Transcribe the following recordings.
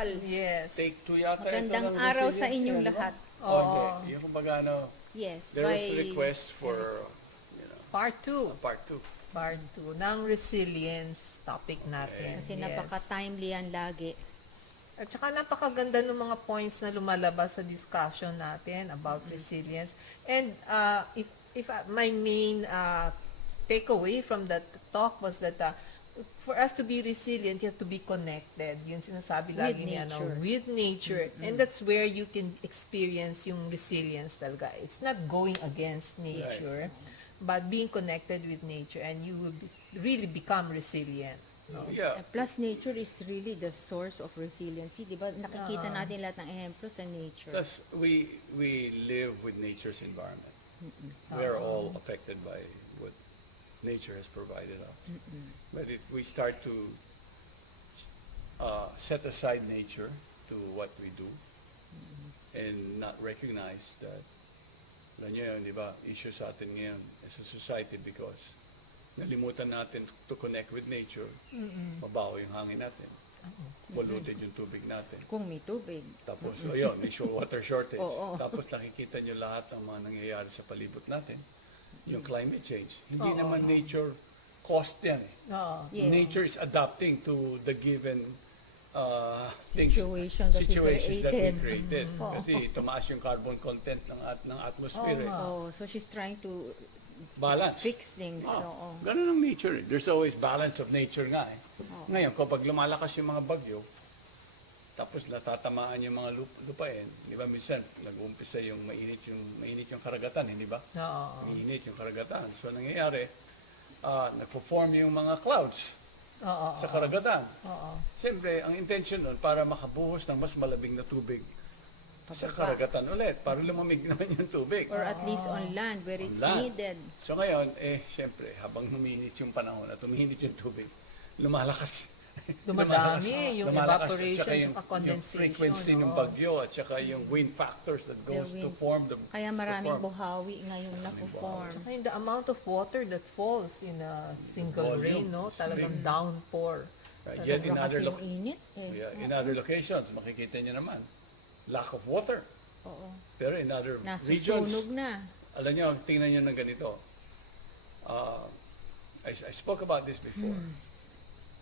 Global. Yes. Take two yata Magandang ito ng araw sa resilience, inyong di ba? lahat. Okay. Yung kumbaga Yes, there was by a request for, Part 2. part 2. Part 2 ng resilience topic natin. kasi Yes. napaka-timely yan lagi. At saka napakaganda ng mga points na lumalabas sa discussion natin about resilience. And my main takeaway from that talk was that for us to be resilient, you have to be connected. Yun sinasabi With lagi ni nature. with nature. And that's where you can experience yung resilience talaga. It's not going against nature, but being connected with nature, and you will really become resilient. No? Yeah. Plus, nature is really the source of resiliency. Di ba? Nakikita natin lahat ng ehemplo sa nature. Plus, we live with nature's environment. We are all affected by what nature has provided us. But if we start to set aside nature to what we do and not recognize that, alam niyo yun, di ba, issue sa atin ngayon as a society because nalimutan natin to connect with nature, mabaho yung hangin natin, polluted yung tubig natin. Kung may tubig. Tapos, ayun, may water shortage. Oo. Tapos nakikita nyo lahat ng mga nangyayari sa palibot natin. Yung climate change. Hindi naman nature cost yan eh. Oo. Yes. Nature is adapting to the given Situation that we situations that we created. created. Oo. Kasi tumaas yung carbon content ng atmosphere. eh. Oh, so she's trying to Balance. fix things. Oo. Ganun ang nature. eh. There's always balance of nature nga eh. Ngayon, kapag lumalakas yung mga bagyo, tapos natatamaan yung mga lupain, di ba minsan nag-uumpisa yung mainit yung karagatan, hindi ba? Oo. Mainit yung karagatan. So nangyayari, nagpo-form yung mga clouds Oo. sa karagatan. Oo. Siyempre, ang intention nun, para makabuhos ng mas malabing na tubig sa karagatan ulit, para lumamig naman yung tubig. Or at least on land where it's land. needed. So ngayon, siyempre, habang humihinit yung panahon at humihinit yung tubig, lumalakas. Dumadami yung Lumalakas. evaporation, At saka yung condensation. frequency ng oo. bagyo at saka yung wind factors that goes to wind. form the Kaya maraming to form. buhawi ngayong napo-form. Saka yung the amount of water that falls in a single Volume. rain, no? Talagang downpour. Right. Yet in Sobra other, kasi yung init eh. in other locations, makikita niyo naman, lack of water. Oo. Pero in other regions, Nasusunog na. alam niyo, tingnan niyo ng ganito. I spoke about this before.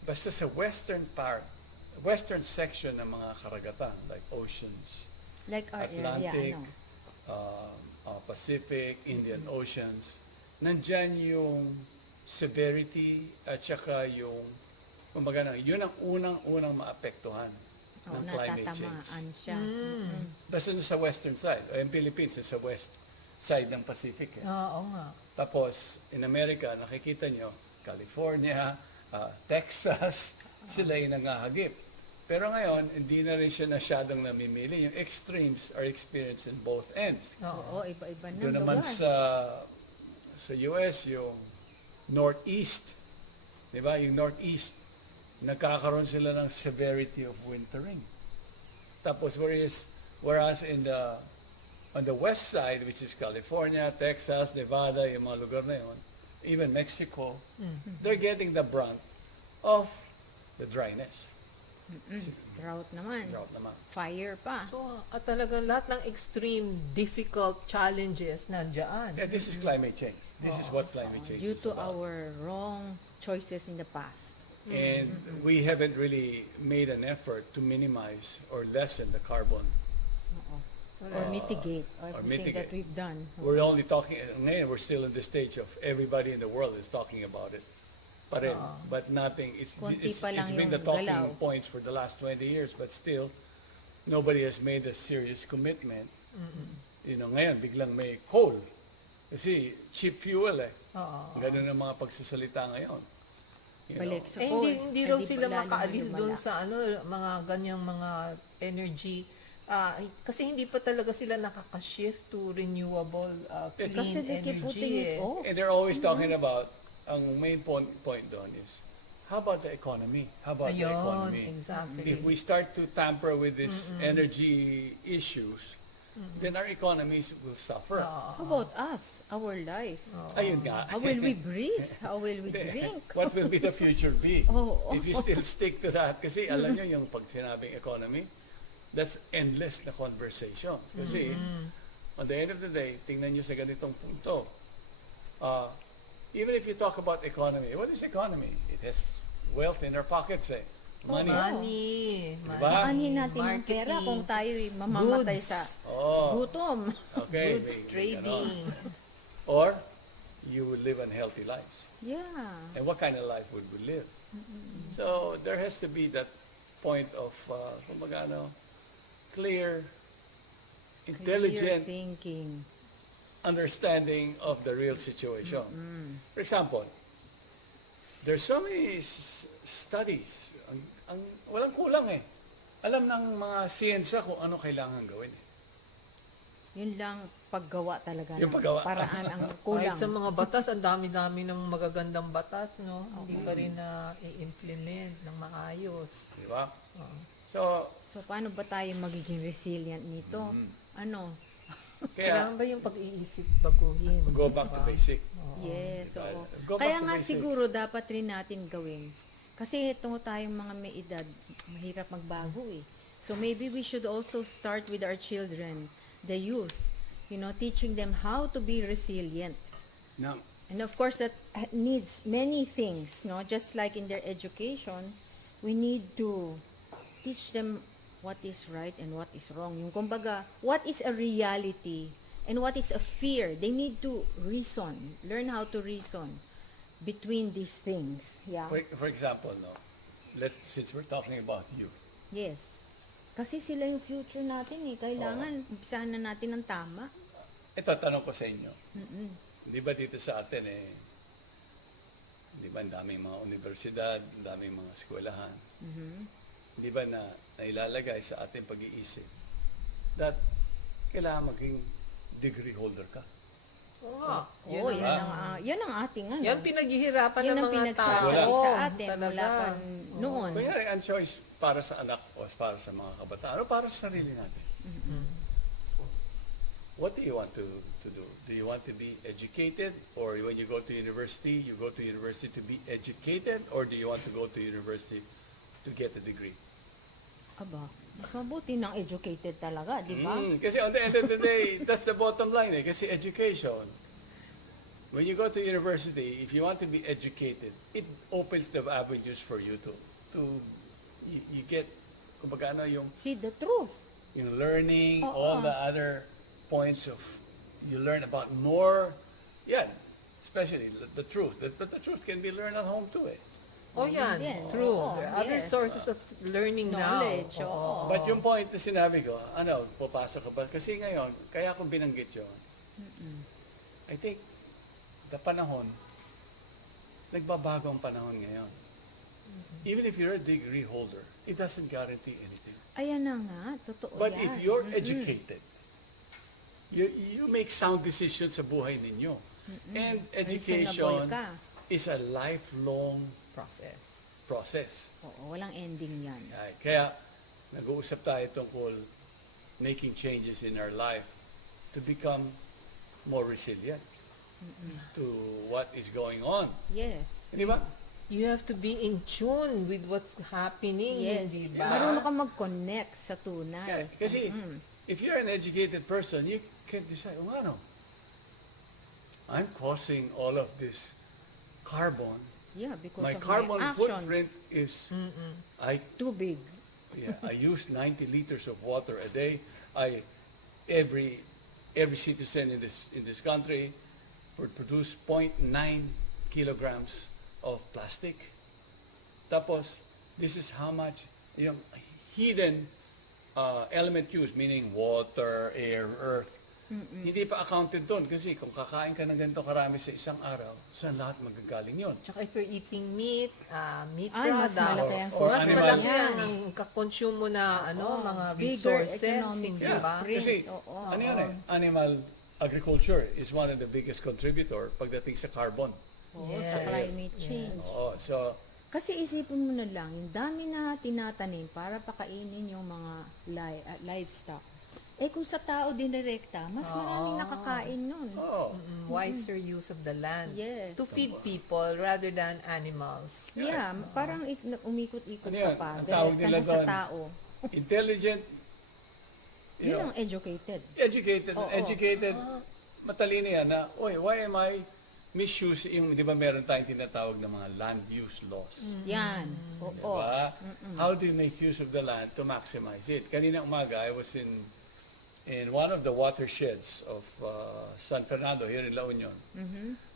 Basta sa western section ng mga karagatan, like oceans, Like our Atlantic, area, no? Pacific, Indian Oceans, nandyan yung severity at saka yung, kumbaga na, yun ang unang maapektuhan Oo, ng climate change. natatamaan siya. Basta sa western side, o yung Philippines, sa west side ng Pacific. Eh. Oo nga. Tapos, in America, nakikita nyo, California, Texas, sila yung nangahagip. Pero ngayon, hindi na rin siya masyadong namimili. Yung extremes are experienced in both ends. Oo, iba-iba na Doon naman lugar. sa US, yung northeast, di ba? Yung northeast, nagkakaroon sila ng severity of wintering. Tapos whereas on the west side, which is California, Texas, Nevada, yung mga lugar na yun, even Mexico, they're getting the brunt of the dryness. Drought naman. Drought naman. Fire pa. So, at talagang lahat ng extreme, difficult challenges nandiyan. Yeah, this is climate change. This is what climate change Due is to about. our wrong choices in the past. And we haven't really made an effort to minimize or lessen the carbon. Or mitigate or everything that mitigate. we've done. We're only talking, ngayon, we're still in the stage of everybody in the world is talking about it. Pa rin. But nothing, Konti it's pa lang been yung the talking galaw. points for the last 20 years, but still, nobody has made a serious commitment. You know, ngayon, biglang may coal. Kasi cheap fuel eh. Ganun ang mga pagsasalita ngayon. You know. Balik sa Eh, coal. hindi raw Hindi sila pa lalo makaalis lumala. doon sa mga ganyang mga energy. Kasi hindi pa talaga sila nakaka-shift to renewable clean Kasi they keep putting energy. it Eh. off. And they're always talking about, ang main point doon is, how about the economy? How about the Ayun, economy? exactly. If we start to tamper with these energy issues, then our economies will suffer. How about us, our life? Ayun nga. How will we breathe? How will we drink? What will be the future be? Oh. If you still stick to that. Kasi alam nyo yung pag sinabing economy, that's endless na conversation. Kasi on the end of the day, tingnan nyo sa ganitong punto. Even if you talk about economy, what is economy? It has wealth in our pockets eh. Money. Money. Diba? Aanhin natin ang pera Marketing. kung tayo mamamatay Goods. sa Oh, gutom. okay. Goods trading. Or you would live unhealthy lives. Yeah. And what kind of life would we live? So there has to be that point of, kumbaga, clear, Clear intelligent thinking. understanding of the real situation. For example, there's so many studies. Walang kulang eh. Alam ng mga siyensya kung ano kailangan gawin eh. Yun lang paggawa talaga Yung ng paggawa. paraan ang Kahit kulang. sa mga batas, ang dami-dami ng magagandang batas, no? Hindi pa rin na i-implement ng maayos. Di ba? Oo. So, So paano ba tayo magiging resilient nito? Ano? kaya Kailangan ba yung pag-iisip baguhin? go back to basic. Yes, Diba? oo. Go back Kaya to nga basics. siguro dapat rin natin gawin. Kasi ito tayong mga may edad, mahirap magbago eh. So maybe we should also start with our children, the youth, teaching them how to be resilient. Now, And of course that needs many things, no? Just like in their education, we need to teach them what is right and what is wrong. Yung kumbaga, what is a reality and what is a fear. They need to reason, learn how to reason between these things. Yeah. for example, since we're talking about youth, Yes. Kasi sila yung future natin eh. Kailangan umpisahan na natin ng tama. ito tanong ko sa inyo. Di ba dito sa atin di ba ang daming mga universidad, ang daming mga eskwelahan. Di ba na nailalagay sa ating pag-iisip that kailangan maging degree holder ka. Oo nga. Oo, yan ang ating ano. Yan pinaghihirapan Yun ng ang mga pinagsasabi tao. sa atin Talaga. mula pa noon. Kaya ang choice para sa anak o para sa mga kabataan o para sa sarili natin. What do you want to do? Do you want to be educated, or when you go to university, you go to university to be educated, or do you want to go to university to get a degree? Aba, mas mabuti ng educated talaga, di ba? Kasi on the end of the day, that's the bottom line eh. Kasi education, when you go to university, if you want to be educated, it opens the avenues for you you get, kumbaga yung See the truth. learning, Oo. all the other points of, you learn about more, especially the truth. But the truth can be learned at home too eh. Oh, yan. Yan. True. Oo, There are other yes. sources of learning Knowledge, now. oo. But yung point na sinabi ko, pupasok ka ba? Kasi ngayon, kaya akong binanggit yun, I think, the panahon, nagbabago ang panahon ngayon. Even if you're a degree holder, it doesn't guarantee anything. Ayan na nga, totoo But yan. if you're educated, you make sound decisions sa buhay ninyo. And education Reasonable ka. is a lifelong process. Oo, walang ending yan. Ay, kaya nag-uusap tayo tungkol making changes in our life to become more resilient to what is going on. Yes. Di ba? You have to be in tune with what's happening, Yes. di ba? Marunong ka mag-connect sa tunay. Kasi if you're an educated person, you can decide, I'm causing all of this carbon. Yeah, because My of carbon my actions. footprint is Too big. I use 90 liters of water a day. Every citizen in this country would produce 0.9 kilograms of plastic. Tapos, this is how much yung hidden element used, meaning water, air, earth. Hindi pa accounted doon kasi kung kakain ka ng ganito karami sa isang araw, saan lahat magagaling yun? Tsaka if you're eating meat, meat Ay, mas products, malaki ang or mas animal. malaki ang kakonsume mo na mga Bigger resources, economic hindi Yeah, ba? footprint. kasi Oo. ano yun animal agriculture is one of the biggest contributor pagdating sa carbon. Oo, Yes. sa climate change. Oo, so Kasi isipin mo na lang, yung dami na tinatanim para pakainin yung mga livestock. Eh kung sa tao dinirekta, mas maraming nakakain nun. Oh, Wiser use of the land Yes. to feed people rather than animals. Yeah, parang umikot-ikot Ano ka yun? pa. Ang tawag Direkta nila na sa doon, tao. intelligent, you Yun know, ang educated. educated, Oo. educated, matalino yan na, oy, why am I misuse yung, di ba meron tayong tinatawag ng mga land use laws? Yan. Di Oo. ba? How do you make use of the land to maximize it? Kanina umaga, I was in one of the watersheds of San Fernando here in La Union.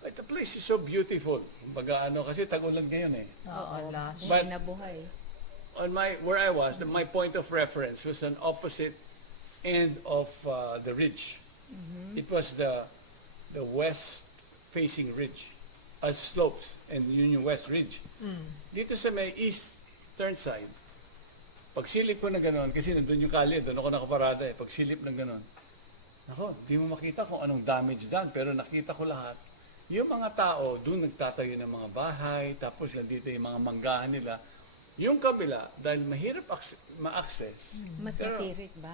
But the place is so beautiful. Kumbaga ano, kasi tag-ulan ngayon eh. Oo, last. Buhay na buhay. Where I was, my point of reference was an opposite end of the ridge. It was the west facing ridge as slopes and Union West Ridge. Dito sa may eastern side, pagsilip ko na gano'n, kasi nandun yung kalye, doon ako nakaparada eh, pagsilip ng gano'n, ako, di mo makita kung anong damage done, pero nakita ko lahat. Yung mga tao, doon nagtatayo ng mga bahay, tapos nandito yung mga manggahan nila. Yung kabila, dahil mahirap ma-access. Mas pero- matirik ba?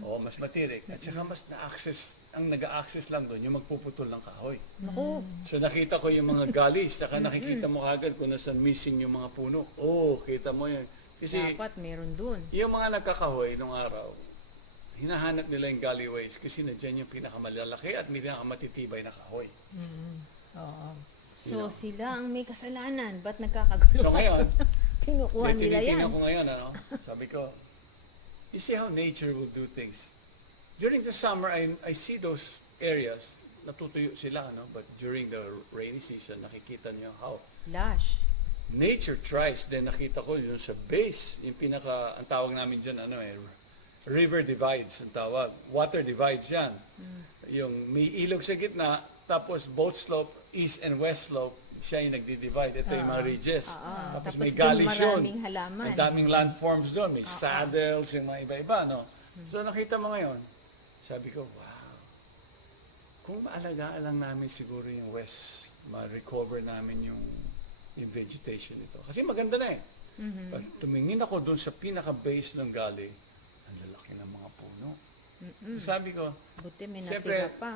Oo, mas matirik. At saka mas na-access, ang nag-a-access lang doon, yung magpuputol ng kahoy. Naku, So nakita ko yung mga gullies, saka nakikita mo agad kung nasan missing yung mga puno. Oh, kita mo yun. Kasi dapat meron dun. yung mga nagkakahoy nung araw, hinahanap nila yung gullyways kasi nandiyan yung pinakamalalaki at pinakamatitibay na kahoy. Oo. So sila ang may kasalanan. Ba't nagkakagulo? So ngayon, Kinukuha yung nila yan. tinitingnan ko ngayon, ano, sabi ko, you see how nature will do things. During the summer, I see those areas, natutuyo sila, ano, but during the rainy season, nakikita niyo how Lush. nature tries. Then nakita ko yun sa base, yung ang tawag namin dyan, ano eh, river divides ang tawag. Water divides yan. Yung may ilog sa gitna, tapos both slope, east and west slope, siya yung nagdi-divide. Ito yung mga ridges. Tapos may Tapos gully dun yun. maraming halaman. Ang daming landforms doon. May saddles, yung mga iba-iba, no? So nakita mo ngayon, sabi ko, wow. Kung maalagaan lang namin siguro yung west, ma-recover namin yung vegetation nito. Kasi maganda na eh. Pag tumingin ako doon sa pinaka-base ng gully, ang lalaki ng mga puno. Sabi ko, Buti may siyempre, natira pa.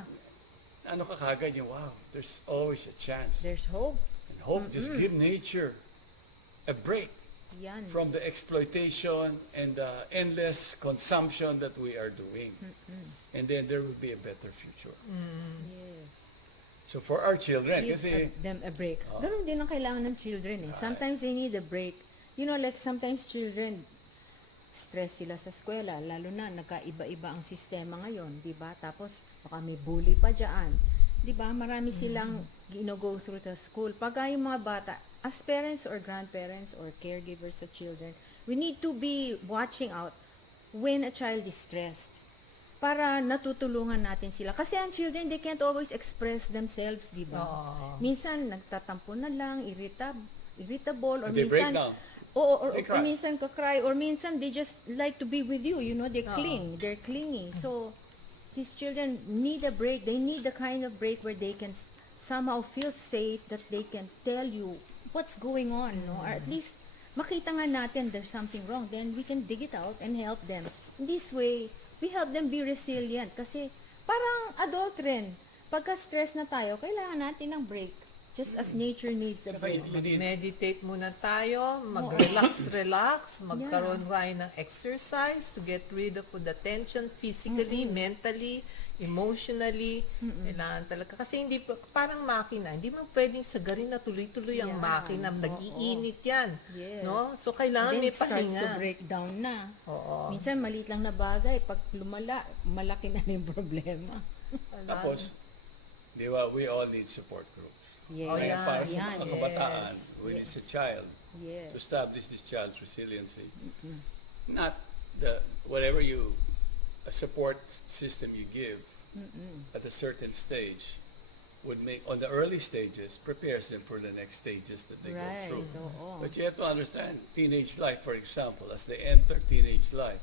ano ka kagad yung, wow, there's always a chance. There's hope. And hope, just give nature a break Yan. from the exploitation and the endless consumption that we are doing. And then there will be a better future. Yes. So for our children, Give kasi, them a break. Ganun din ang kailangan ng children eh. Sometimes they need a break. You know, like sometimes children, stress sila sa eskwela, lalo na nagkaiba-iba ang sistema ngayon, di ba? Tapos baka may bully pa dyan. Di ba? Marami silang go through the school. Pag yung mga bata, as parents or grandparents or caregivers of children, we need to be watching out when a child is stressed para natutulungan natin sila. Kasi ang children, they can't always express themselves, di ba? Oo. Minsan, nagtatampo na lang, irritable, or They break minsan, down. oo, or They cry. minsan ka-cry, or minsan they just like to be with you, you know, they cling, they're clingy. So, these children need a break. They need the kind of break where they can somehow feel safe, that they can tell you what's going on, no? Or at least, makita nga natin there's something wrong, then we can dig it out and help them. In this way, we help them be resilient. Kasi, parang adult rin, pagka stress na tayo, kailangan natin ng break. Just as nature needs a Saka break. you need- Meditate muna tayo, mag-relax, magkaroon tayo ng exercise to get rid of the tension physically, mentally, emotionally. Kailangan talaga. Kasi hindi, parang makina, hindi mo pwedeng sagarin na tuloy-tuloy ang Yeah. makina. Nag-iinit yan. Yes. No? So, kailangan Then may it starts to pahinga. break down na. Oo. Minsan maliit lang na bagay, pag lumala, malaki na yung problema. Tapos, di ba, we all need support groups. Yes. Oh, Kaya yeah. para sa Yan. mga kabataan, Yes. when it's a child, Yes. to establish this child's resiliency. Not whatever a support system you give at a certain stage would make, on the early stages, prepares them for the next stages that they Right. go through. Oo. But you have to understand, teenage life, for example, as they enter teenage life,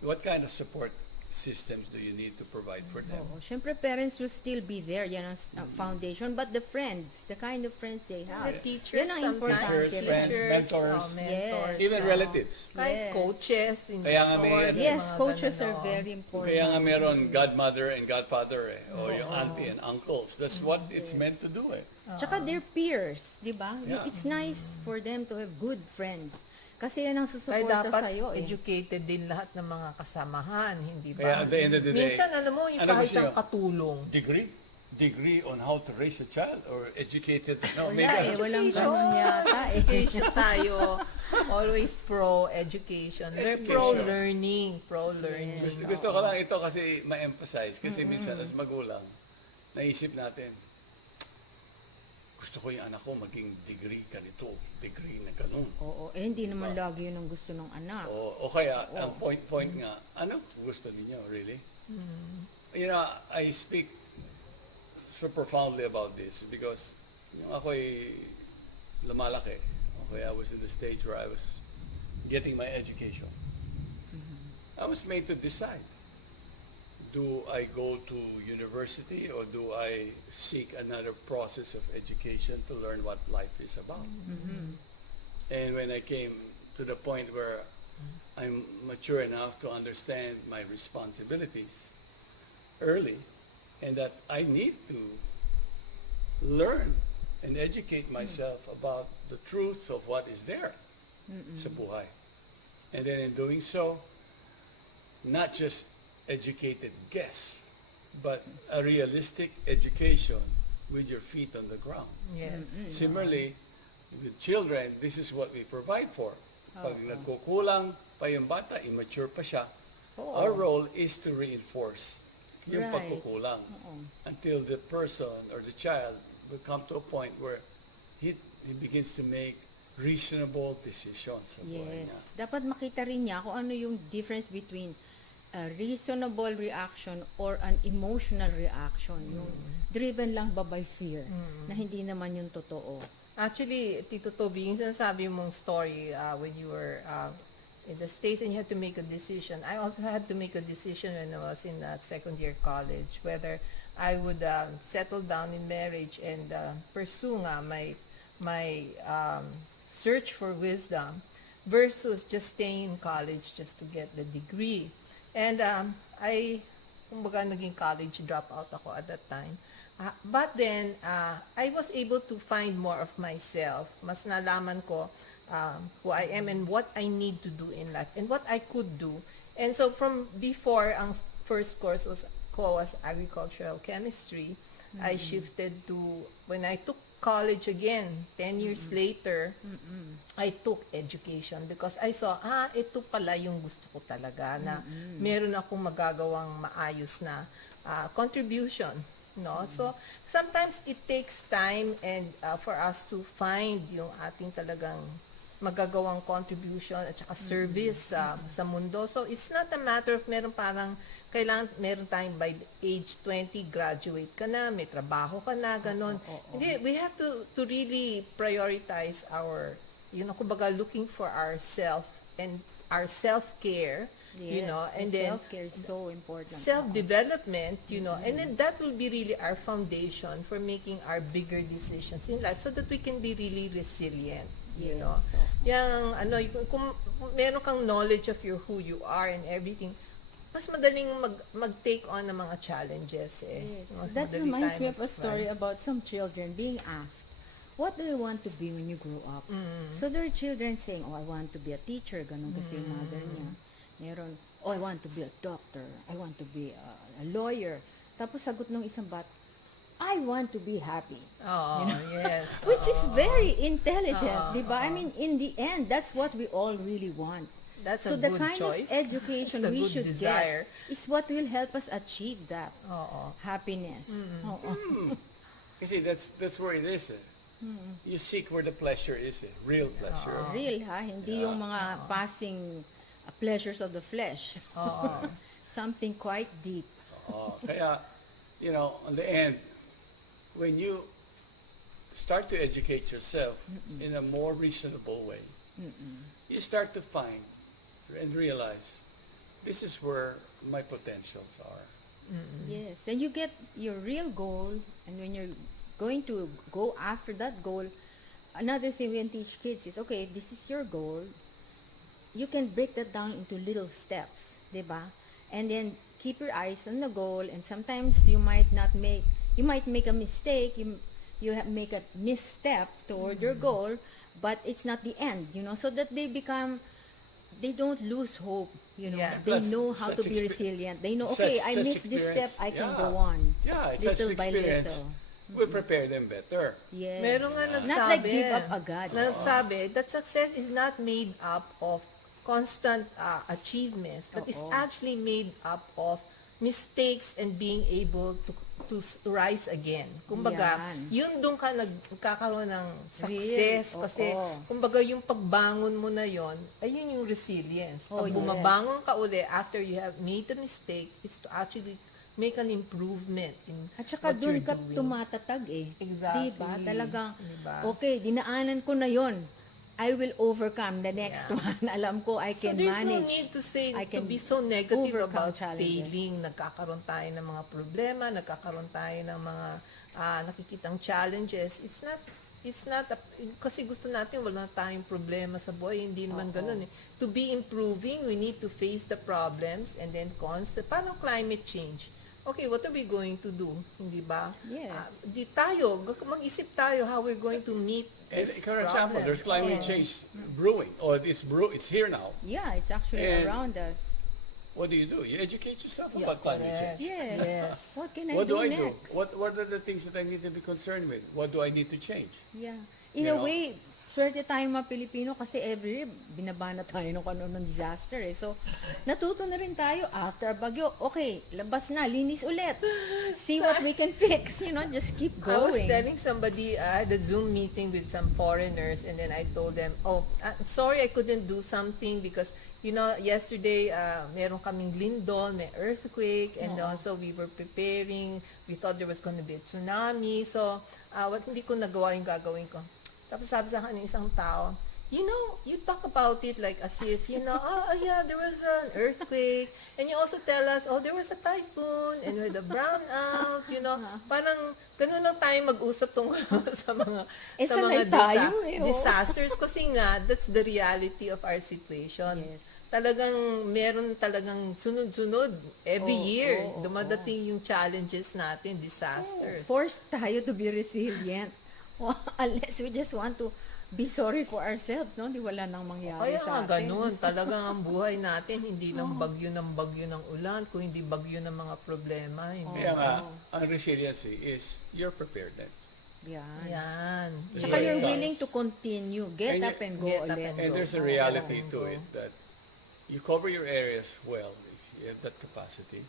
what kind of support systems do you need to provide for them? Oo. Siyempre, parents will still be there. Yan ang foundation. But the friends, the kind of friends they have. The teachers Yan ang sometimes. importante. Teachers, friends, mentors. mentors. Even relatives. Kahit Yes. coaches in the Kaya nga may- stores, Yes, mga coaches ganun, are oo. very important. Kaya nga meron godmother and godfather o yung auntie and uncles. That's what it's meant to do Tsaka their peers, di ba? Yeah. It's nice for them to have good friends. Kasi yan ang Kaya susuporta dapat sa'yo eh. educated din lahat ng mga kasamahan, hindi ba? Kaya at the end of the day, Minsan, alam mo, yung ano kahit gusto ang nyo? katulong. Degree on how to raise a child or educated. No, Wala maybe eh, walang ganun yata eh. Education tayo. Always pro-education. We're Education. pro-learning. Gusto ko lang ito kasi ma-emphasize. Kasi minsan as magulang, naisip natin, gusto ko yung anak ko maging degree ganito, degree na ganun. Oo, eh hindi naman lagi yun ang gusto ng anak. O kaya, ang point nga, ano gusto ninyo, really? You know, I speak so profoundly about this because yung ako'y lumalaki. Okay, I was in the stage where I was getting my education. I was made to decide. Do I go to university or do I seek another process of education to learn what life is about? And when I came to the point where I'm mature enough to understand my responsibilities early and that I need to learn and educate myself about the truth of what is there sa buhay. And then in doing so, not just educated guess, but a realistic education with your feet on the ground. Yes. Similarly, with children, this is what we provide for. Pag nagkukulang pa yung bata, immature pa siya, our role is to reinforce yung Right. pagkukulang until the person or the child will come to a point where he begins to make reasonable decisions sa buhay Yes. niya. Dapat makita rin niya kung ano yung difference between a reasonable reaction or an emotional reaction. Yung driven lang ba by fear na hindi naman yung totoo. Actually, Tito Toby, yung sinasabi mong story when you were in the States and you had to make a decision. I also had to make a decision when I was in second year college whether I would settle down in marriage and pursue nga my search for wisdom versus just staying in college just to get the degree. And kumbaga naging college dropout ako at that time. But then, I was able to find more of myself. Mas nalaman ko who I am and what I need to do in life and what I could do. And so from before, ang first course was agricultural chemistry. I shifted to, when I took college again, 10 years later, I took education because I saw, ito pala yung gusto ko talaga na meron akong magagawang maayos na contribution. No? So, sometimes it takes time and for us to find yung ating talagang magagawang contribution at saka service sa mundo. So, it's not a matter of meron tayong by age 20, graduate ka na, may trabaho ka na, ganon. Hindi, we have to really prioritize our, kumbaga looking for ourself and our self-care, and then self-care is so important. self-development, and then that will be really our foundation for making our bigger decisions in life so that we can be really resilient, Yes, kung meron kang knowledge of who you are and everything, mas madaling mag-take on ng mga challenges Yes. Mas That madali reminds tayo me of a story about some children being asked, what do you want to be when you grow up? So there are children saying, I want to be a teacher, ganun kasi yung mother niya. Meron, I want to be a doctor, I want to be a lawyer. Tapos sagot ng isang bat, I want to be happy. Oh, yes. Which is very intelligent, di ba? I mean, in the end, that's what we all really want. That's So a the good kind choice. of education It's a we good should desire. get is what will help us achieve that Oo. happiness. Oo. Kasi that's where it is. You seek where the pleasure is. Real pleasure. Real ha, hindi yung mga passing pleasures of the flesh. Oo. Something quite deep. Kaya, on the end, when you start to educate yourself in a more reasonable way, you start to find and realize this is where my potentials are. Yes, then you get your real goal, and when you're going to go after that goal, another thing we can teach kids is, okay, this is your goal. You can break that down into little steps, diba? And then keep your eyes on the goal, and sometimes you might make a mistake, make a misstep toward your goal, but it's not the end, so that they don't lose hope, Yeah. They Plus, know how to such be resilient. They know, okay, I such missed this step, experience, I can yeah. go on. Yeah, it's such Little by experience little. will prepare them better. Yes. Meron nga nagsabi. Not like give up agad. Nagsabi that success is not made up of constant achievements, but it's Oo. actually made up of mistakes and being able to rise again. Kumbaga, Yan. yun doon ka nagkakaroon ng success Real, kasi oo. kumbaga yung pagbangon mo na yon, ayun yung resilience. Oh, Pag yes. bumabangon ka uli after you have made a mistake, it's to actually make an improvement in At saka what doon you're ka doing. tumatatag eh. Exactly. Diba? Talagang, Diba? okay, dinaanan ko na yon. I will overcome the next Yeah. one. Alam ko, I So can there's manage. no need to say, I to can be so negative overcome about challenges. failing. Nagkakaroon tayo ng mga problema, nagkakaroon tayo ng mga nakikitang challenges. It's not, kasi gusto natin wala tayong problema sa buhay. Hindi naman ganun eh. To be improving, we need to face the problems and then constant. Paano climate change? Okay, what are we going to do? Hindi ba? Yes. Di tayo, mag-isip tayo how we're going to meet And this for example, problem. there's climate Yeah. change brewing, or it's here now. Yeah, it's actually And- around us. What do? You educate yourself Yeah, about climate correct. change. Yes. Yes. What can I What do do I next? do? What are the things that I need to be concerned with? What do I need to change? Yeah. In You a know? way, swerte tayong mga Pilipino kasi every year, binabana tayo ng ng disaster eh. So, natuto na rin tayo after a bagyo. Okay, labas na, linis ulit. See what we can fix, just keep I was going. telling somebody, I had a Zoom meeting with some foreigners, and then I told them, sorry I couldn't do something because, yesterday, meron kaming lindol, may earthquake, and also we were preparing, we thought there was going to be a tsunami, so, hindi ko nagawa yung gagawin ko. Tapos sabi sa akin ng isang tao, you talk about it like as if, yeah, there was an earthquake. And you also tell us, there was a typhoon and with a brownout, Parang ganun lang tayo mag-usap tungkol sa mga Sanay tayo oh. disasters. Kasi nga, that's the reality of our situation. Yes. Talagang, meron talagang sunod-sunod. Every year, oo, dumadating yung challenges natin, disasters. Forced tayo to be resilient. Unless we just want to be sorry for ourselves, no? Di wala nang mangyari Kaya sa nga atin. ganun. Talagang ang buhay natin, hindi lang bagyo ng ulan, kung hindi bagyo ng mga problema. Hindi. Kaya nga, ang resiliency is your preparedness. Yan. Yan. Tsaka Yes. you're willing to continue. Get And up and go get up ulit. and And go. there's a reality to it that you cover your areas well if you have that capacity.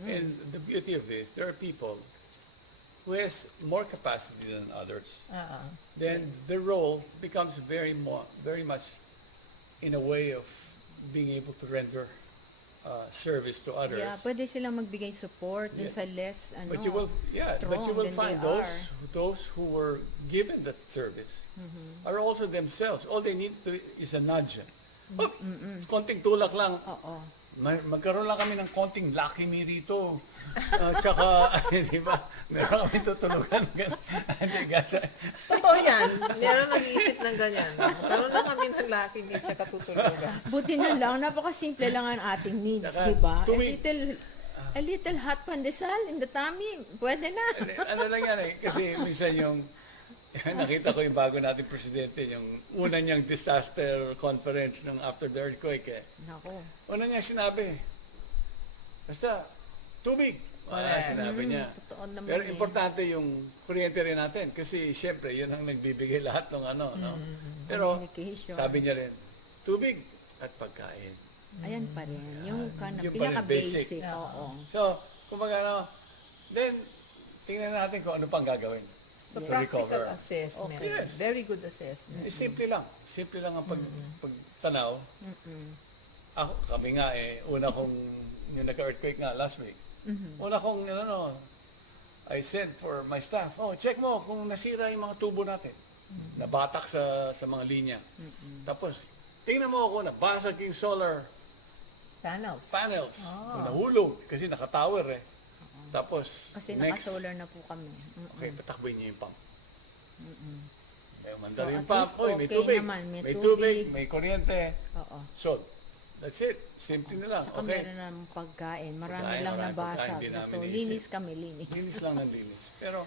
And the beauty of this, there are people who has more capacity than others. Then the role becomes very much in a way of being able to render service to others. Yeah, pwede silang magbigay support dun Yeah. sa less, But you will, strong but you will than find they those who were given that service are also themselves. All they need is a nudge. Oh, konting tulak lang. Oo. Magkaroon lang kami ng konting Lucky Me rito. Tsaka, di ba, meron kami tutulugan. Hindi, gasa. Totoo yan. Meron nag-iisip ng ganyan. Karoon na kami ng lucky meat tsaka tutulugan. Buti na lang, napakasimple lang ang ating needs, Saka, di ba? to A little hot pandesal in the tummy, pwede na. Ano lang yan eh, kasi minsan nakita ko yung bago nating presidente, yung una niyang disaster conference nung after the earthquake eh. Nako. Una niya sinabi, basta, tubig. Sinabi niya. Totoo naman Pero eh. importante yung kuryente rin natin kasi siyempre yun ang nagbibigay lahat ng no? Pero Communication. sabi niya rin, tubig at pagkain. Ayan pa rin. Yung Yung pa rin, pinaka-basic. basic. Oo. So, kumbaga then, tingnan natin kung ano pang gagawin So, to practical recover. assessment. Okay. Yes. Very good assessment. Simple lang. Simple lang ang pagtanaw. Ako, kami nga una kong, yung nagka-earthquake nga last week, una kong, I said for my staff, check mo kung nasira yung mga tubo natin. Nabatak sa mga linya. Tapos, tingnan mo ako, nabasag yung solar Panels. panels. Ah. Kung nahulog, kasi nakatower eh. Tapos, Kasi next, naka-solar na po kami. Mm-mm. okay, patakboy niyo yung pump. Eh, So, mandar yung at pump. least Oy, may okay tubig. naman, may May tubig. tubig, may kuryente. Oo. So, that's it. Simple na lang. Saka Okay. meron ng pagkain. Marami Pagkain, lang maraming pagkain, nabasag. di namin So, naisip. linis kami, linis. Linis lang ng linis. Pero,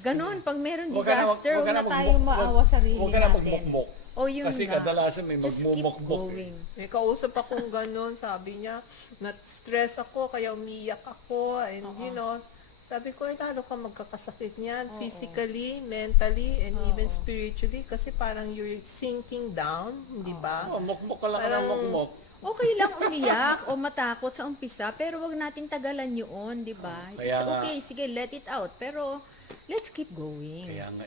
Ganon, pag meron Huwag ka na mag- disaster, huwag ka huwag na na tayong magmuk- maawa sarili huwag ka na natin. magmukmok. O yun Kasi nga. kadalasan may Just keep magmumukmok eh. going. May kausap akong ganun, sabi niya, na-stress ako, kaya umiyak ako, and you know, sabi ko, lalo ka magkakasakit niyan, physically, mentally, and even spiritually, kasi parang you're sinking down, di ba? Oh, mukmok ka lang ng Parang- mukmok. Okay lang umiyak o matakot sa umpisa, pero wag natin tagalan yun, di ba? Kaya It's nga- okay, sige, let it out. Pero, let's keep going. Kaya nga,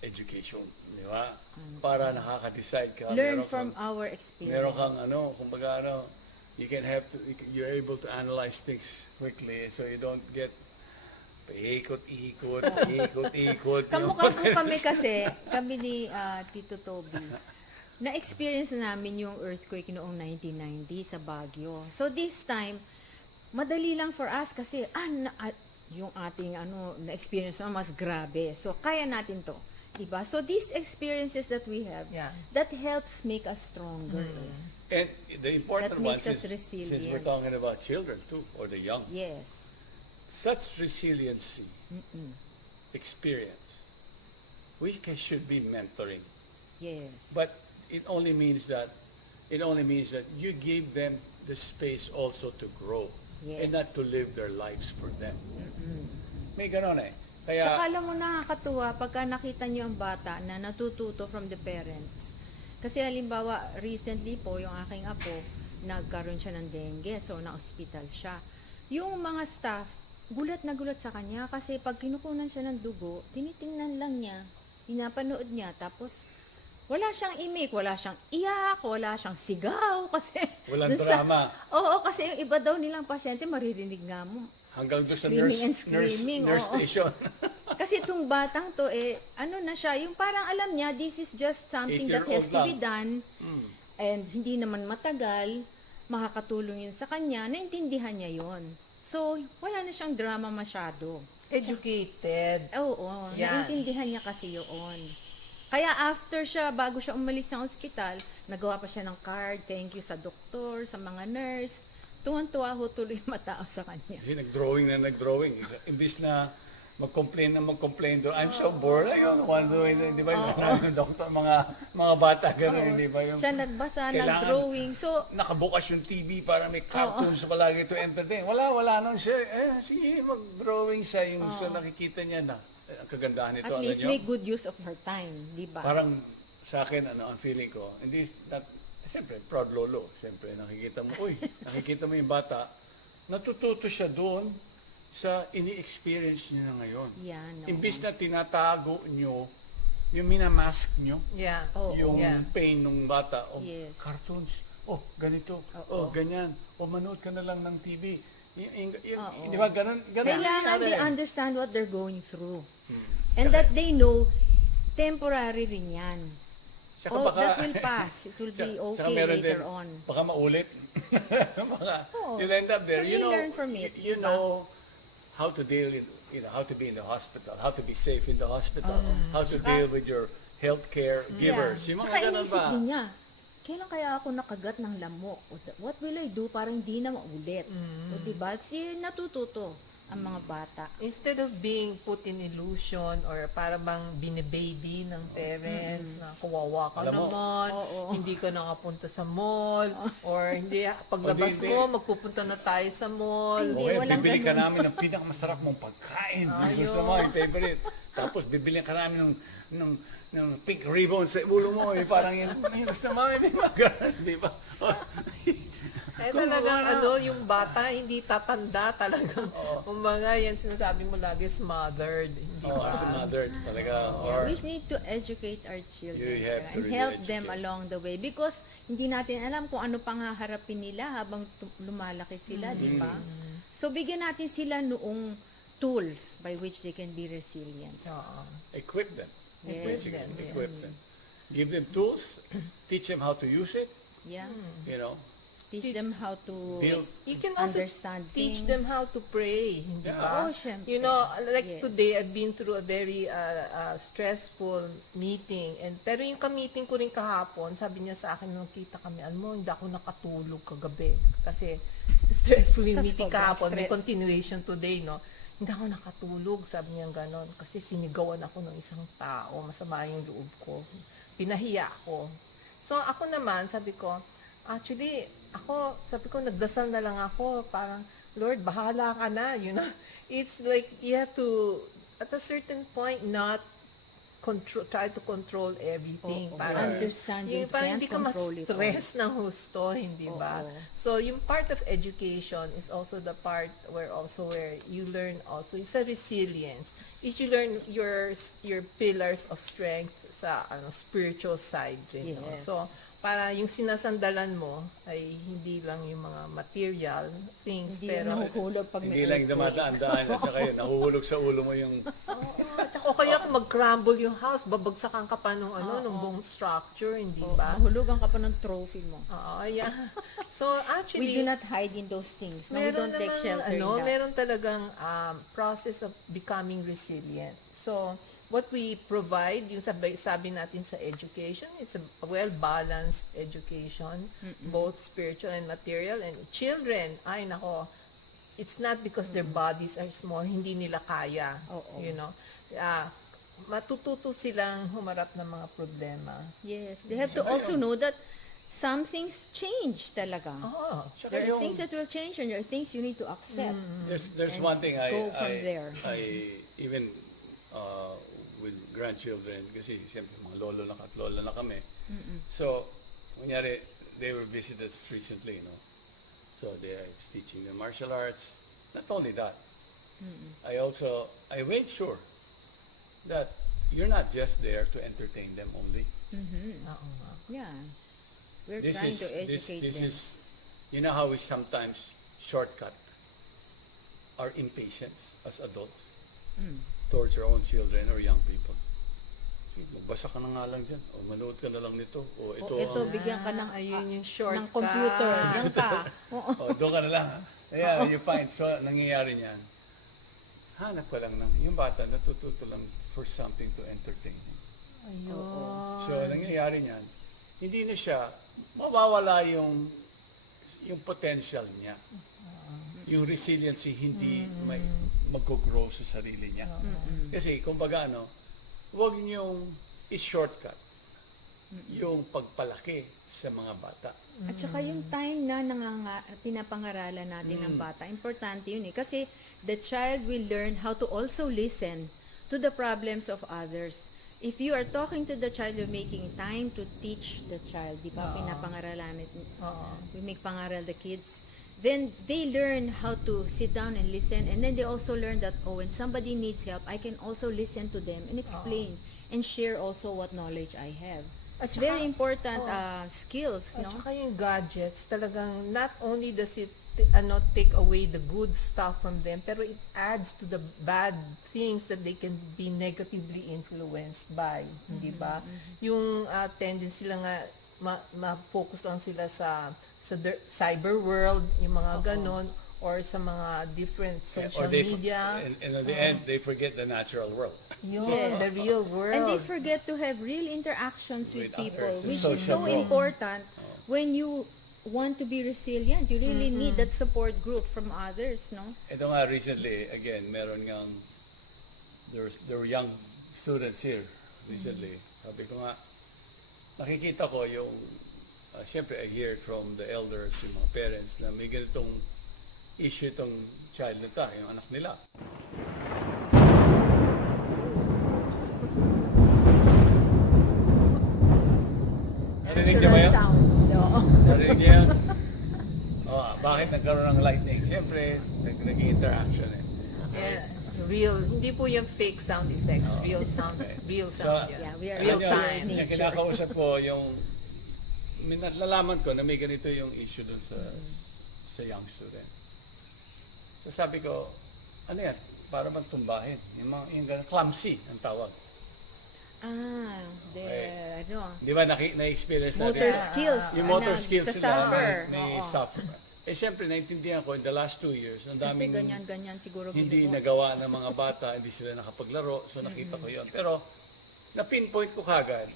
education, di ba? Para nakaka-decide ka. Learn meron from kang- our experience. Meron kang kumbaga you're able to analyze things quickly so you don't get paikot-ikot. Kamukha po kami kasi, kami ni Tito Toby, na-experience namin yung earthquake noong 1990 sa Baguio. So this time, madali lang for us kasi yung ating na-experience naman mas grabe. So kaya natin to. Diba? So these experiences that we have, Yeah. that helps make us stronger. And the important That one, makes us since we're resilient. talking about children too, or the young, Yes. such resiliency, experience, should be mentoring. Yes. But it only means that you give them the space also to grow Yes. and not to live their lives for them. May ganon eh. Kaya, Tsaka alam mo, nakakatuwa pagka nakita niyo ang bata na natututo from the parents. Kasi halimbawa, recently po, yung aking apo, nagkaroon siya ng dengue, so na-hospital siya. Yung mga staff, gulat na gulat sa kanya kasi pag kinukunan siya ng dugo, tinitingnan lang niya, pinapanood niya, tapos wala siyang imik, wala siyang iyak, wala siyang sigaw, kasi Walang dun drama. Oo, kasi yung iba daw nilang pasyente, maririnig nga mo, hanggang doon sa Screaming and screaming, nurse oo. station. kasi itong batang to, ano na siya, yung parang alam niya, this is just something that has 8-year-old to be lang. done, and hindi naman matagal, makakatulong yun sa kanya, naintindihan niya yon. So, wala na siyang drama masyado. Educated. Oo, Yan. naintindihan niya kasi yun. Kaya after siya, bago siya umalis ng ospital, nagawa pa siya ng card, thank you sa doktor, sa mga nurse. Tuwan-tuwa ho tuloy yung matao sa kanya. Kasi nag-drawing. Imbis na mag-complain doon. I'm so bored. Ayun, di ba? Yung doktor, mga bata, gano'n, di ba? Yung Siya nagbasa, kailangan- nag-drawing. So, nakabukas yung TV para may cartoons palagi to entertain. Wala nun siya. Sige, mag-drawing siya. Yung sa nakikita niya na, ang kagandahan nito, at alam least niyo? make good use of her time, di ba? Parang sa akin, ang feeling ko, hindi, siyempre, proud lolo. Siyempre, nakikita mo yung bata, natututo siya doon sa ini-experience niya na ngayon. Yan, oo. Imbis na tinatago nyo, yung minamask nyo, Yeah. Oo. yung Yeah. pain ng bata, Yes. cartoons, ganito, Oo. ganyan, manood ka na lang ng TV. Oo. Di ba, ganun Kailangan nangyari they eh. understand what they're going through. And that they know, temporary rin yan. Tsaka Oh, baka- that will pass. It will be Tsaka okay meron later din, on. Baka maulit. baka, Oo. you'll end up there. So You they know, learn from it, you diba? know how to deal with, how to be in the hospital, how to be safe in the hospital, how to deal with your healthcare givers. Yung mga Tsaka ganun inisip ba? din niya, kailan kaya ako nakagat ng lamok? What will I do para hindi na maulit? O diba? Natututo ang mga bata. Instead of being put in illusion or para bang binibaby ng parents na kawawa ka Alam mo, naman, oo. hindi ka nakapunta sa mall, or hindi, paglabas hindi. mo, magpupunta na tayo sa mall. Hindi, Okay, walang bibili ka ganun. namin ng pinakamasarap mong pagkain. Ayun. Gusto mo, yung favorite. Tapos bibili ka namin ng pink ribbon sa ulo mo. Parang yun gusto mo, di ba? Ganun, di ba? Eh talagang yung bata hindi tatanda talagang. Kumbaga yan sinasabi mo lagi smothered. Hindi ba? As a mother, talaga. Or, We need to educate our children You have to and really help them educate. along the way because hindi natin alam kung ano pang haharapin nila habang lumalaki sila, di ba? So bigyan natin sila noong tools by which they can be resilient. Oo. equip them. Yes. Basically, equip them. Give them tools, teach them how to use it, Yeah. you know. Teach them how to Build. You can also understand teach things. them how to pray, hindi Yeah. ba? Oh, syempre. You know, like Yes. today, I've been through a very stressful meeting. Pero yung ka-meeting ko rin kahapon, sabi niya sa akin, nung kita kami, alam mo, hindi ako nakatulog kagabi. Kasi stressful yung Sa meeting sobrang kahapon, may stress. continuation today, no? Hindi ako nakatulog, sabi niya ganon. Kasi sinigawan ako ng isang tao, masama yung loob ko. Pinahiya ako. So, ako naman, sabi ko, actually, sabi ko, nagdasal na lang ako, parang, Lord, bahala ka na, you know. It's like, you have to, at a certain point, not try to control everything. Oo, Parang, understand you parang can't hindi ka control it all. ma-stress ng husto, hindi ba? Oo. So, yung part of education is also the part where you learn also, is a resilience. Is you learn your pillars of strength sa spiritual side rin. No? Yes. So, para yung sinasandalan mo ay hindi lang yung mga material things, Hindi pero yung nahuhulog pag may Hindi lang earthquake. dumadaan-daan at saka yun, nahuhulog sa ulo mo yung at saka o kaya kung mag-crumble yung house, babagsakan ka pa nung nung buong structure, hindi Oo, ba? mahulugan ka pa ng trophy mo. Oo, yeah. So actually, We do not hide in those things. No? We don't take shelter in that. meron talagang process of becoming resilient. So, what we provide, yung sabi natin sa education, it's a well-balanced education, both spiritual and material. And children, ay nako, it's not because their bodies are small, hindi nila kaya. Oo. You know, matututo silang humarap ng mga problema. Yes. They have to also know that some things change talaga. Oh, Tsaka There are yung- things that will change and there are things you need to accept. There's And one thing go from there. I even with grandchildren kasi siyempre mga lolo na at lola na kami. So, kunyari, they were visited recently, you know. So they are teaching them martial arts. Not only that, I made sure that you're not just there to entertain them only. Oo nga. Yeah. We're This trying is to educate this them. is, you know how we sometimes shortcut our impatience as adults towards our own children or young people. Sige, magbasa ka na nga lang dyan, o manood ka na lang nito, o ito, ito ang- bigyan ka ng, Ayun yung ng shortcut. computer. Yan ka. Oo. o doon ka na lang. Yeah, you find, so nangyayari niyan, hanap ka lang ng, yung bata natututo lang for something to entertain him. Ayun. So nangyayari niyan, hindi na siya, mawawala yung potential niya. Yung resiliency hindi may mag-grow sa sarili niya. Kasi kumbaga huwag niyong i-shortcut yung pagpalaki sa mga bata. At saka yung time na pinapangaralan natin ng bata, importante yun eh. Kasi the child will learn how to also listen to the problems of others. If you are talking to the child, you're making time to teach the child. Di ba? Pinapangaralan natin. We make pangaral the kids. Then they learn how to sit down and listen. And then they also learn that, when somebody needs help, I can also listen to them and explain and share also what knowledge I have. It's saka- very important skills, At no? saka yung gadgets, talagang not only does it take away the good stuff from them, pero it adds to the bad things that they can be negatively influenced by, hindi ba? Yung tendency lang nga, ma-focus lang sila sa cyber world, yung mga ganon, or sa mga different social media. And in the end, they forget the natural world. Yun, Yes. the real world. And they forget to have real interactions with With people, others, which is social so growth. important when you want to be resilient. You really need that support group from others, no? Ito nga recently, again, meron ngang, there were young students here recently. Sabi ko nga, nakikita ko yung, siyempre I hear from the elders, yung mga parents, na may ganitong issue itong child na ta, yung anak nila. Narinig niyo ba yun? Sounds. So, Narinig niyo yun? Bakit nagkaroon ng lightning? Siyempre, naging interaction eh. Yeah, real, hindi po yung fake sound effects, real sound, real sound. So, yeah, we are Real out time. in Yung nature. kinakausap ko yung nalalaman ko na may ganito yung issue dun sa young student. So sabi ko, ano yan? Para bang tumbahin? Yung ganun, clumsy ang tawag. ano, Di ba, na-experience natin? motor skills. Yung motor ano, skills sa nila, suffer. may Oo. suffer. Eh, siyempre, naintindihan ko, in the last 2 years, ang Kasi daming ganyan-ganyan siguro hindi ginagawa. nagawa ng mga bata, hindi sila nakapaglaro, so nakita ko yon. Pero, na-pinpoint ko kagad,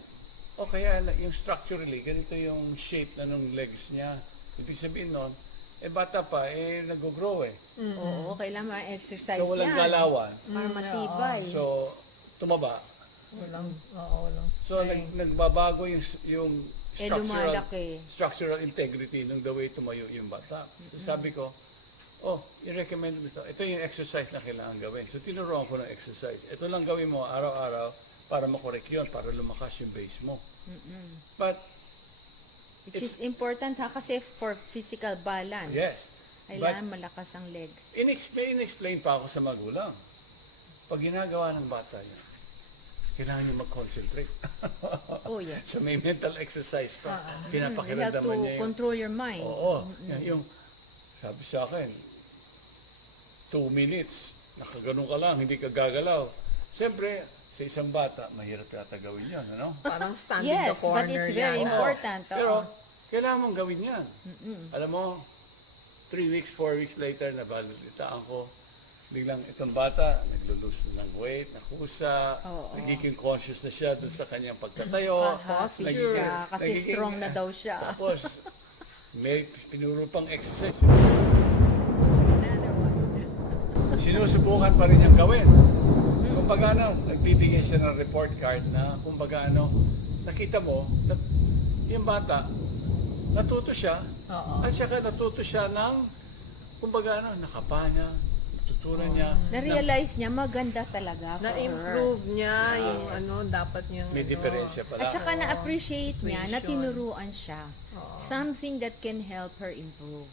o kaya yung structurally, ganito yung shape na ng legs niya. Ibig sabihin nun, bata pa, nag-grow eh. Oo, kailangan ma-exercise So, walang yan. galawan. Para matibay. So, tumaba. Walang So, nagbabago yung lumalaki. structural integrity ng the way tumayo yung bata. So, sabi ko, i-recommend mo ito. Ito yung exercise na kailangan gawin. So, tinuruan ko ng exercise. Ito lang gawin mo araw-araw para makorek yun, para lumakas yung base mo. But, Which is important ha, kasi for physical balance. yes. Kailangan malakas ang legs. In-explain pa ako sa magulang. Pag ginagawa ng bata yan, kailangan niya mag-concentrate. Oh, yes. So, may mental exercise pa. You have Pinapakiramdaman to niya yung... control your mind. Oo. Yung, sabi sa akin, 2 minutes, nakaganon ka lang, hindi ka gagalaw. Siyempre, sa isang bata, mahirap yata gawin yan, ano? Parang stand in the Yes, but corner it's very yan. important. Pero, oo. kailangan mong gawin yan. Alam mo, 3 weeks, 4 weeks later, nabalitaan ko, biglang itong bata, naglo-lose na ng weight, nakusa, Oo. nagiging conscious na siya dun sa kanyang pagtatayo. Happy siya, kasi strong na daw siya. Tapos, may pinuro pang exercise. Another one. Sinusubukan pa rin niyang gawin. Kumbaga nagbibigay siya ng report card na kumbaga nakita mo, yung bata, natuto siya, at saka natuto siya ng, kumbaga nakapanya, natutunan niya. Na-realize niya, maganda talaga for her. Na-improve niya yung dapat niyang May diferensya pala. At saka na-appreciate niya na Appreciation. tinuruan siya. Something that can help her improve.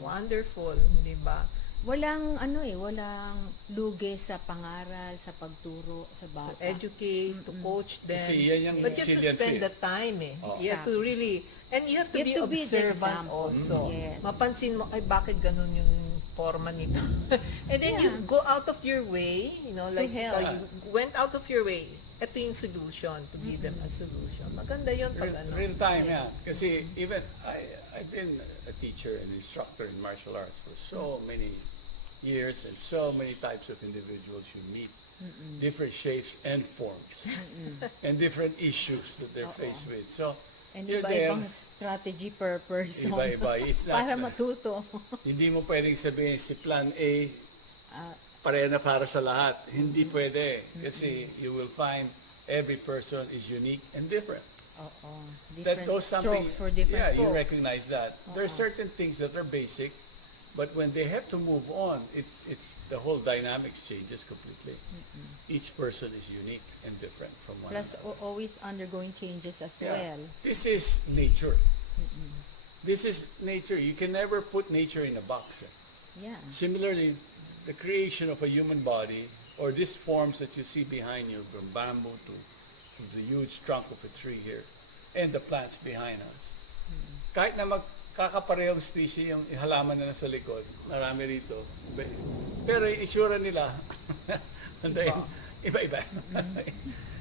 Wonderful, di ba? Walang walang lugi sa pangaral, sa pagturo sa bata. Educate, to coach them. Kasi yan yung But you have to resilience spend eh. the time eh. Oo. You have to really, and you have to You be have to be the observant example. also. Yes. Mapansin mo, ay bakit ganun yung forma nito? And then you Yeah. go out of your way, like help. you went out of your way. Ito yung solution, to give them a solution. Maganda yun pag Real time, yeah. Kasi even, I've been a teacher and instructor in martial arts for so many years and so many types of individuals you meet. Different shapes and forms. And different issues that they're faced with. So, And you're there, iba-ibang strategy per person. iba-iba. It's not, Para matuto. hindi mo pwedeng sabihin si plan A, Ah, pareha na para sa lahat. Hindi pwede. Kasi you will find every person is unique and different. Oo. That Different goes something, strokes for different yeah, you folks. recognize that. There are certain things that are basic, but when they have to move on, it's the whole dynamics changes completely. Each person is unique and different from one Plus, another. always undergoing changes as Yeah. well. This is nature. This is nature. You can never put nature in a box. Yeah. Similarly, the creation of a human body, or these forms that you see behind you, from bamboo to the huge trunk of a tree here, and the plants behind us. Kahit na magkakaparehong species yung halaman na nasa likod, marami rito, pero yung itsura nila, iba-iba.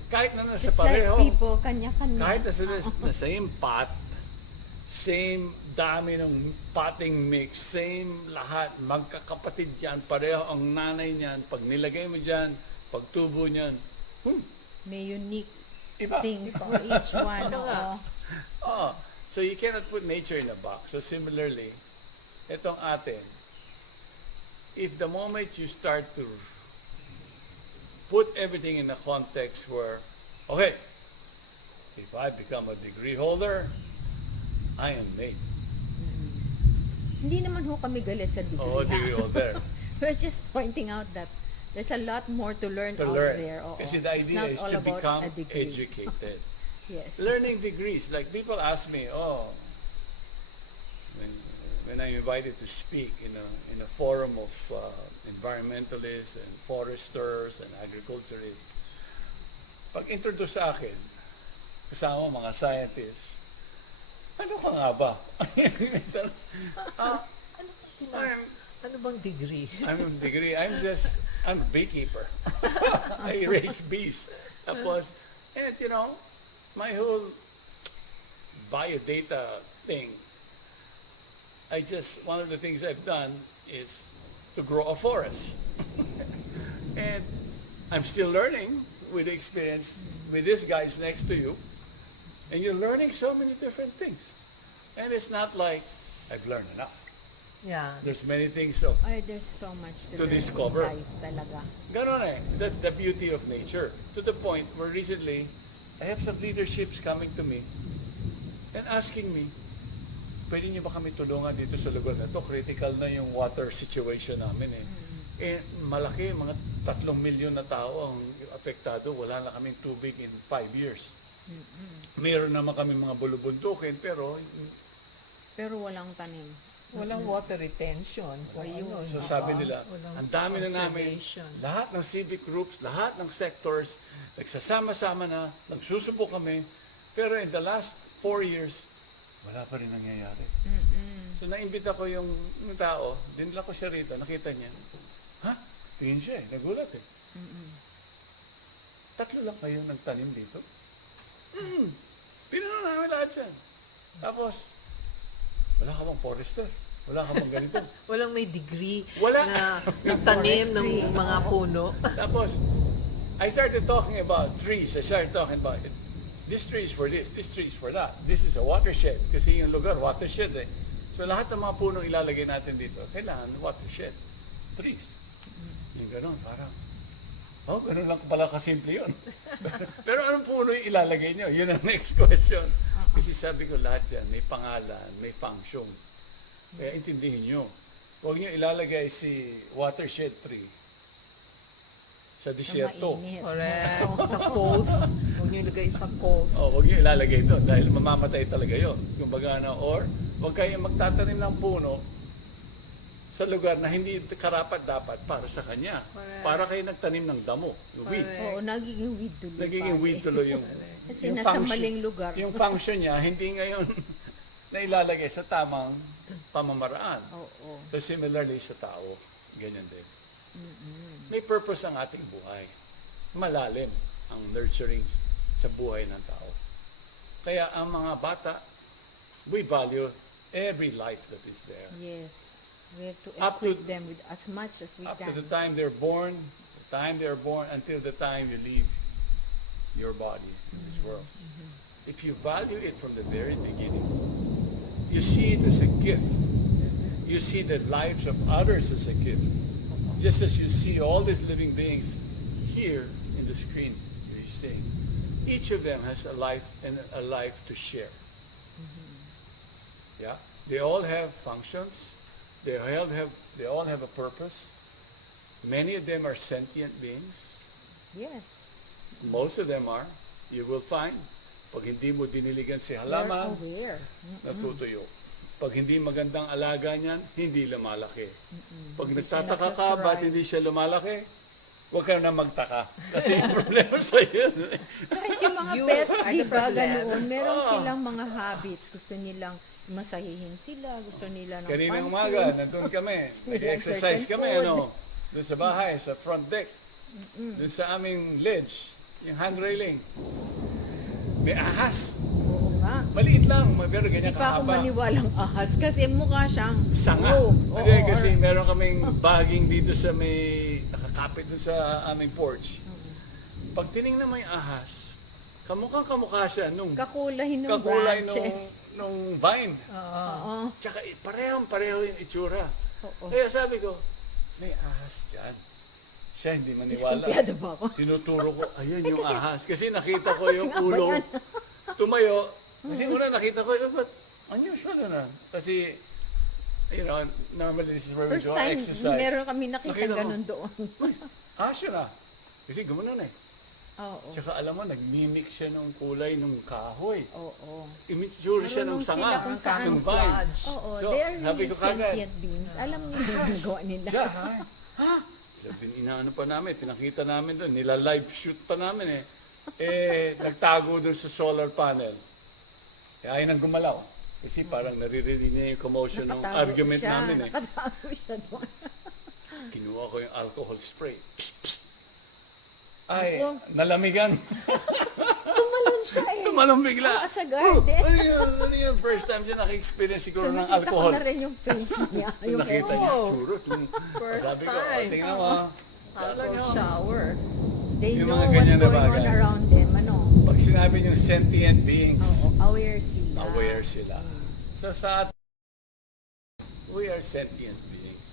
Kahit na nasa Just like pareho, people, kanya-kanya. kahit na same pot, same dami ng potting mix, same lahat, magkakapatid yan, pareho ang nanay niyan, pag nilagay mo dyan, pag tubo niyan, May unique iba. things for each one. Oo. Oh, so you cannot put nature in a box. So similarly, itong atin, if the moment you start to put everything in a context where, okay, if I become a degree holder, I am made. Hindi naman ho kami galit sa degree. Oh, degree holder. We're just pointing out that there's a lot more to learn To out learn. there. Oo. Kasi the It's idea not is all to about become a degree. educated. Yes. Learning degrees. Like people ask me, when I'm invited to speak in a forum of environmentalists and foresters and agriculturists, pag introduce sa akin, kasama mga scientists, ano ka nga ba? Ano bang degree? I'm a degree. I'm a beekeeper. I raise bees. Tapos, And, my whole biodata thing, one of the things I've done is to grow a forest. And I'm still learning with the experience with these guys next to you. And you're learning so many different things. And it's not like I've learned enough. Yeah. There's many things of Ay, there's so much to, To learn in discover. life talaga. ganon eh. That's the beauty of nature. To the point where recently, I have some leaderships coming to me and asking me, pwede niyo ba kami tulungan dito sa lugar na to? Critical na yung water situation namin eh. Eh, malaki, mga 3 milyon na tao ang apektado. Wala na kaming tubig in 5 years. Meron naman kami mga bulubundukin, pero Pero walang tanim. Walang water retention. Ayun. so sabi nila, Walang ang dami na namin, conservation. lahat ng civic groups, lahat ng sectors, nagsasama-sama na, nagsusubok kami, pero in the last 4 years, wala pa rin nangyayari. So naimbita ko yung tao, dinala ko siya rito, nakita niya, ha? Tingin siya eh, nagulat eh. 3 lang kayo nagtanim dito? Pinano namin lahat yan. Tapos, wala ka bang forester? Wala ka bang ganito? Walang may degree Wala. na tanim ng Forestry. mga puno. Tapos, I started talking about trees. I started talking about it. This tree is for this tree is for that. This is a watershed. Kasi yung lugar, watershed eh. So lahat ng mga punong ilalagay natin dito, kailangan watershed. Trees. Yung gano'n, parang, gano'n lang pala kasimple yun. Pero anong puno yung ilalagay nyo? Yun ang next question. Kasi sabi ko lahat yan, may pangalan, may function. Kaya intindihin nyo. Huwag nyo ilalagay si watershed tree sa disyerto. Mainit. Correct. Sa coast. Huwag nyo ilagay sa coast. Huwag nyo ilalagay doon dahil mamamatay talaga yun. Kumbaga or huwag kayong magtatanim ng puno sa lugar na hindi karapat-dapat para sa kanya. Correct. Para kayo nagtanim ng damo, yung weed. Correct. Oo, nagiging weed tuloy. Nagiging pare. weed tuloy yung Kasi yung nasa function- maling lugar. Yung function niya, hindi ngayon na ilalagay sa tamang pamamaraan. Oo. So similarly sa tao, ganyan din. May purpose ang ating buhay. Malalim ang nurturing sa buhay ng tao. Kaya ang mga bata, we value every life that is there. Yes. We have to Up to- equip them with as much as we Up can. to the time they're born, until the time you leave your body in this world. If you value it from the very beginning, you see it as a gift. You see the lives of others as a gift. Just as you see all these living beings here in the screen, you're seeing. Each of them has a life and a life to share. Yeah? They all have functions. They all have a purpose. Many of them are sentient beings. Yes. Most of them are. You will find, pag hindi mo diniligan si We're halaman, aware. natutuyo. Pag hindi magandang alaga niyan, hindi lumalaki. Pag Hindi nagtataka sila ka, ba't thrive. hindi siya lumalaki? Huwag ka na magtaka. Kasi yung problema sa iyo. Kahit yung mga You pets, are di the ba, problem. ganoon, meron Oo. silang mga habits. Gusto nilang masahihin sila, gusto nila ng Kaninang pansin. umaga, nandun kami. Nag-exercise certain kami, food. Doon sa bahay, sa front deck. Doon sa aming ledge, yung handrailing. May ahas. Oo nga. Maliit lang, pero Hindi ganyan pa ako kahaba. maniwalang ahas kasi mukha siyang Sanga. Oo, Hindi, oo, kasi or- meron kaming bagging dito sa nakakapit dun sa aming porch. Pag tinignan mo yung ahas, kamukha siya nung kakulay ng kakulay branches. nung vine. Oo. Tsaka pareho yung itsura. Oo. Kaya sabi ko, may ahas dyan. Siya hindi maniwala. Diskumpiyado ba ako? Tinuturo ko, ayan yung ahas. Kasi nakita ko yung nga ba ulo yan? tumayo. Kasi una nakita ko, but unusual na. Kasi, normally this is where we First go time, exercise. meron kami nakita Nakita ko. ganun doon. Ahas yun ah. Kasi gumanon eh. Oo. Tsaka alam mo, nagmimik siya ng kulay ng kahoy. Oo. Imitsura siya ng Marunong sila sanga, kung saan. ng vine. Camouflage. Oo, So, they are sabi really ko kagad, sentient beings. Alam niyo yung ginagawa nila. Siya, ha? Sabi, inaano pa namin, pinakita namin doon, nila-live shoot pa namin eh. Nagtago doon sa solar panel. Kaya ayaw nang gumalaw. Kasi parang naririnig niya yung commotion ng Nakatago argument siya, namin eh. Nakatago siya doon. Kinuha ko yung alcohol spray. Psst, psst. Ay, Ako. nalamigan. siya eh. Tumalong bigla. Sa garden. Ano yun? First time siya naki-experience siguro So, ng nakita ko alcohol. na rin yung face niya. So, yung nakita niya, Oh. churot. First Sabi ko, time. tingnan mo. Alcohol shower. They Yung know mga what's ganyan na going on bagay. around them. Ano? Pag sinabi niyo sentient beings, Aware sila. aware sila. So sa atin, we are sentient beings.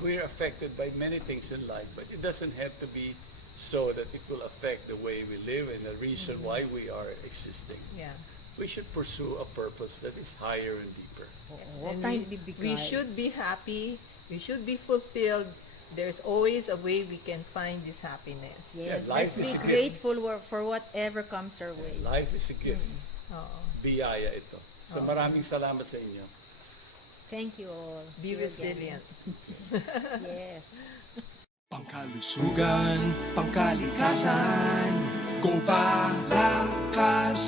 We are affected by many things in life, but it doesn't have to be so that it will affect the way we live and the reason why we are existing. Yeah. We should pursue a purpose that is higher and deeper. Huwag And tayong we bibigay. should be happy. We should be fulfilled. There's always a way we can find this happiness. Yes, Yeah, life let's is be a gift. grateful for whatever comes our way. Life is a gift. Oo. Biyaya ito. So maraming salamat sa inyo. Thank you all. Be See you again. resilient. Yes. Pangkalusugan, pangkalikasan, go Palakas!